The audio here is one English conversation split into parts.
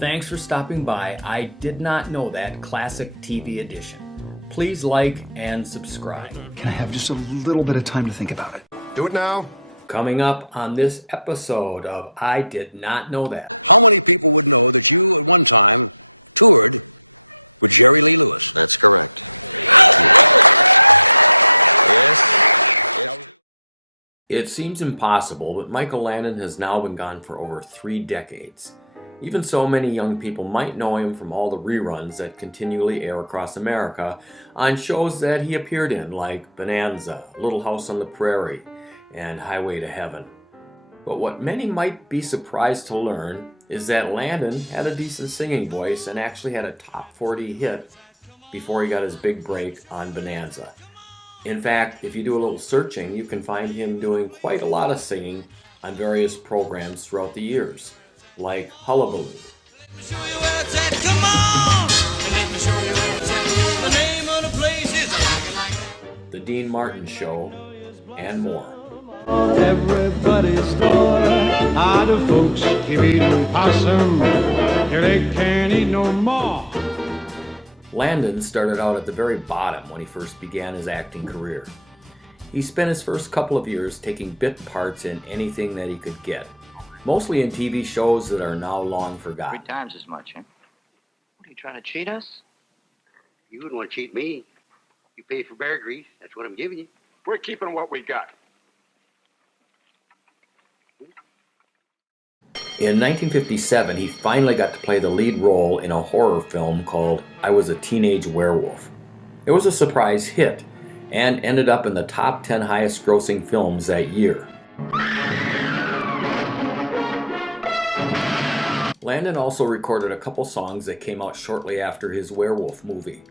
Thanks for stopping by. I Did Not Know That Classic TV Edition. Please like and subscribe. Can I have just a little bit of time to think about it? Do it now. Coming up on this episode of I Did Not Know That. It seems impossible, but Michael Landon has now been gone for over 3 decades. Even so, many young people might know him from all the reruns that continually air across America on shows that he appeared in, like Bonanza, Little House on the Prairie, and Highway to Heaven. But what many might be surprised to learn is that Landon had a decent singing voice and actually had a top 40 hit before he got his big break on Bonanza. In fact, if you do a little searching, you can find him doing quite a lot of singing on various programs throughout the years, like Hullabaloo, The Dean Martin Show, and more. Everybody's tired of folks keep eating possum till they can't eat no more. Landon started out at the very bottom when he first began his acting career. He spent his first couple of years taking bit parts in anything that he could get, mostly in TV shows that are now long forgotten. 3 times as much, huh? What, are you trying to cheat us? You wouldn't want to cheat me. You pay for bear grease. That's what I'm giving you. We're keeping what we got. In 1957, he finally got to play the lead role in a horror film called I Was a Teenage Werewolf. It was a surprise hit and ended up in the top 10 highest grossing films that year. Landon also recorded a couple songs that came out shortly after his werewolf movie.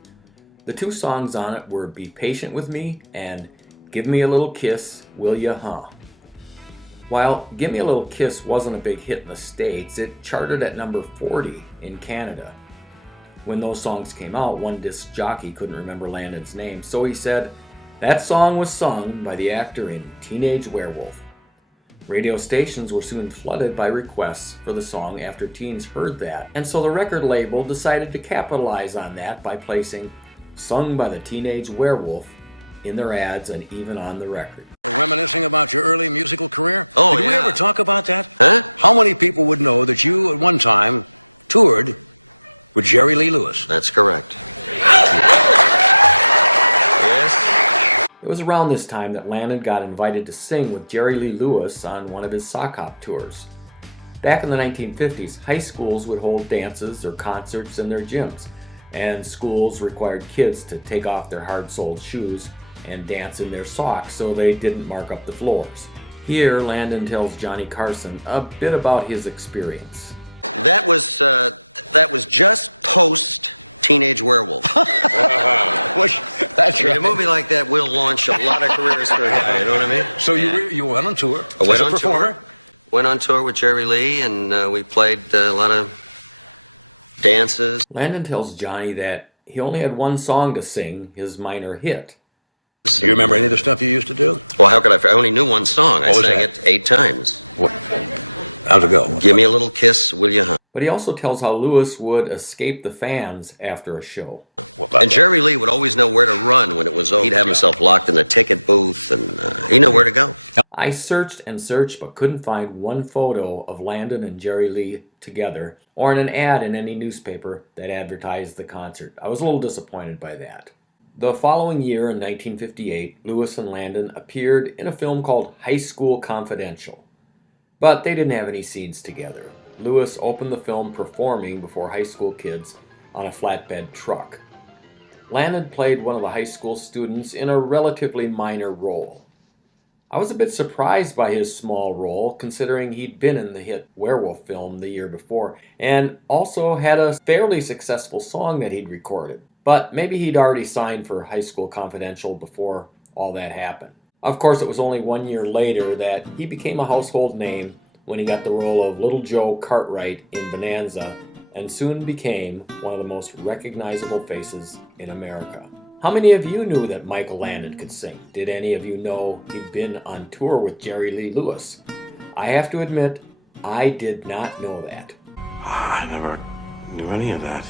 The 2 songs on it were Be Patient With Me and Give Me a Little Kiss, Will Ya Huh? While Give Me a Little Kiss wasn't a big hit in the States, it charted at number 40 in Canada. When those songs came out, one disc jockey couldn't remember Landon's name, so he said that song was sung by the actor in Teenage Werewolf. Radio stations were soon flooded by requests for the song after teens heard that, and so the record label decided to capitalize on that by placing Sung by the Teenage Werewolf in their ads and even on the record. It was around this time that Landon got invited to sing with Jerry Lee Lewis on one of his sock hop tours. Back in the 1950s, high schools would hold dances or concerts in their gyms, and schools required kids to take off their hard-soled shoes and dance in their socks so they didn't mark up the floors. Here, Landon tells Johnny Carson a bit about his experience. Landon tells Johnny that he only had one song to sing, his minor hit. But he also tells how Lewis would escape the fans after a show. I searched and searched but couldn't find one photo of Landon and Jerry Lee together or in an ad in any newspaper that advertised the concert. I was a little disappointed by that. The following year, in 1958, Lewis and Landon appeared in a film called High School Confidential. But they didn't have any scenes together. Lewis opened the film performing before high school kids on a flatbed truck. Landon played one of the high school students in a relatively minor role. I was a bit surprised by his small role, considering he'd been in the hit werewolf film the year before, and also had a fairly successful song that he'd recorded. But maybe he'd already signed for High School Confidential before all that happened. Of course, it was only 1 year later that he became a household name when he got the role of Little Joe Cartwright in Bonanza, and soon became one of the most recognizable faces in America. How many of you knew that Michael Landon could sing? Did any of you know he'd been on tour with Jerry Lee Lewis? I have to admit, I did not know that. I never any of that.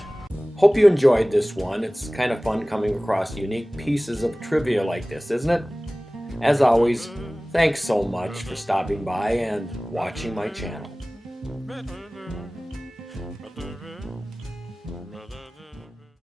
Hope you enjoyed this one. It's kind of fun coming across unique pieces of trivia like this, isn't it? As always, thanks so much for stopping by and watching my channel.